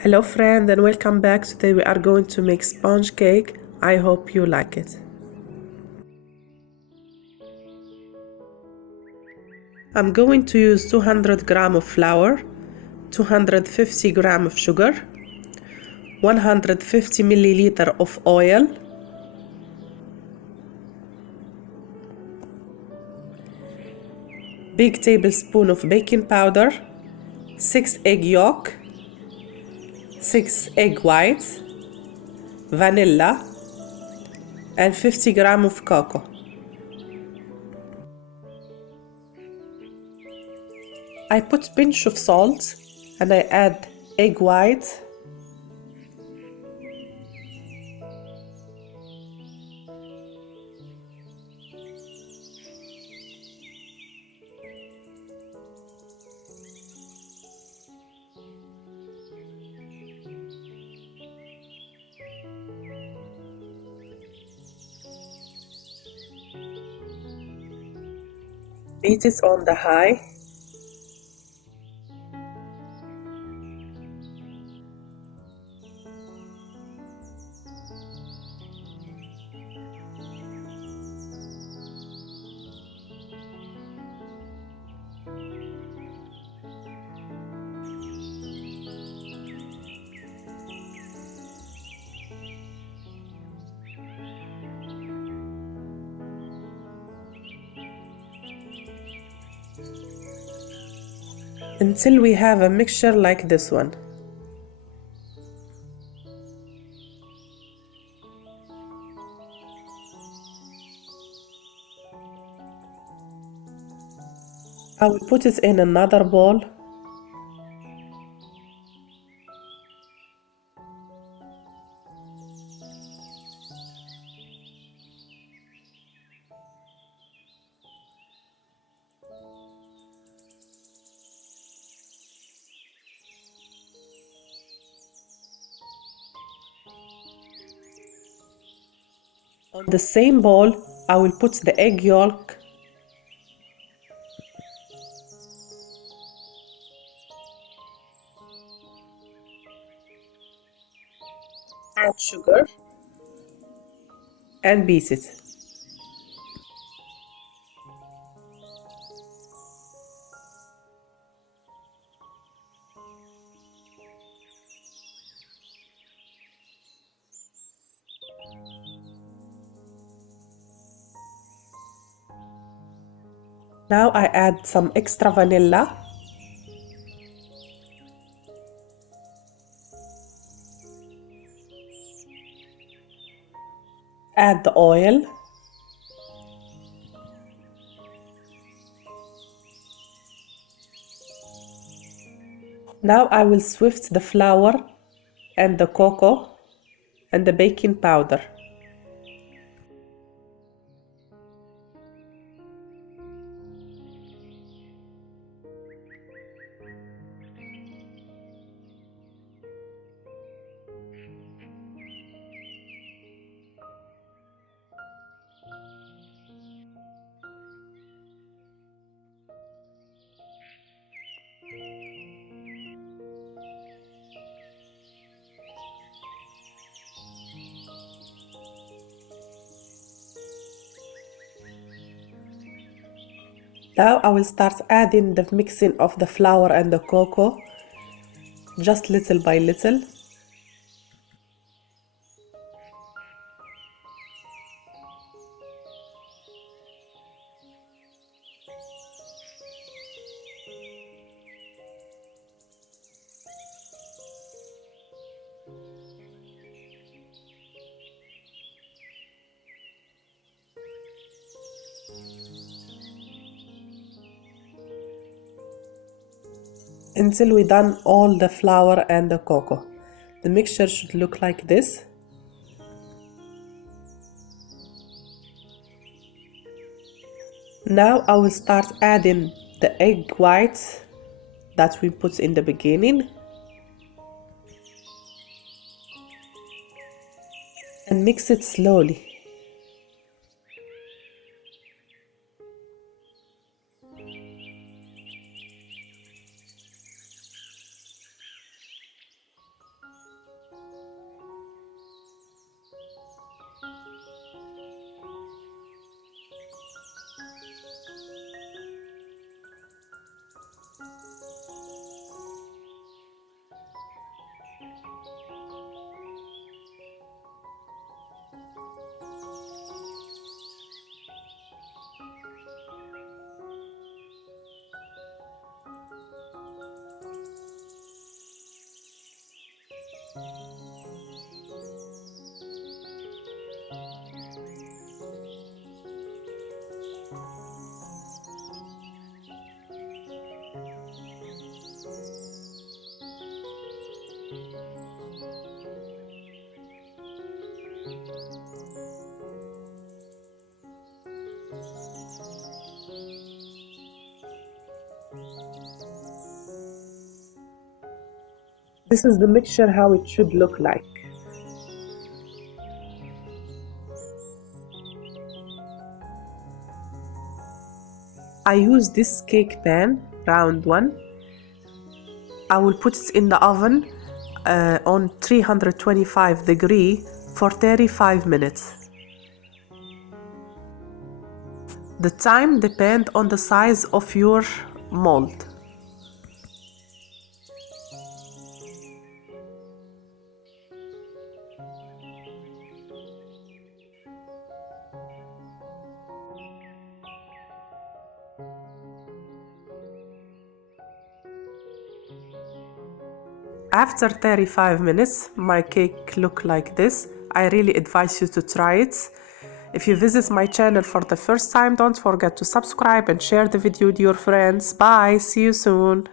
Hello friend and welcome back. Today we are going to make sponge cake. I hope you like it. I'm going to use 200 gram of flour, 250 gram of sugar, 150 milliliter of oil, big tablespoon of baking powder, 6 egg yolk, 6 egg whites, vanilla, and 50 gram of cocoa. I put pinch of salt and I add egg white, beat it on the high. Until we have a mixture like this one. I will put it in another bowl. On the same bowl, I will put the egg yolk, add sugar, and beat it. Now I add some extra vanilla, add the oil, now I will swift the flour and the cocoa and the baking powder. Now I will start adding the mixing of the flour and the cocoa, just little by little. Until we done all the flour and the cocoa. The mixture should look like this. Now I will start adding the egg whites that we put in the beginning and mix it slowly. This is the mixture how it should look like. I use this cake pan, round one. I will put it in the oven on 325 degrees for 35 minutes. The time depends on the size of your mold. After 35 minutes, my cake look like this. I really advise you to try it. If you visit my channel for the first time, don't forget to subscribe and share the video with your friends. Bye, see you soon.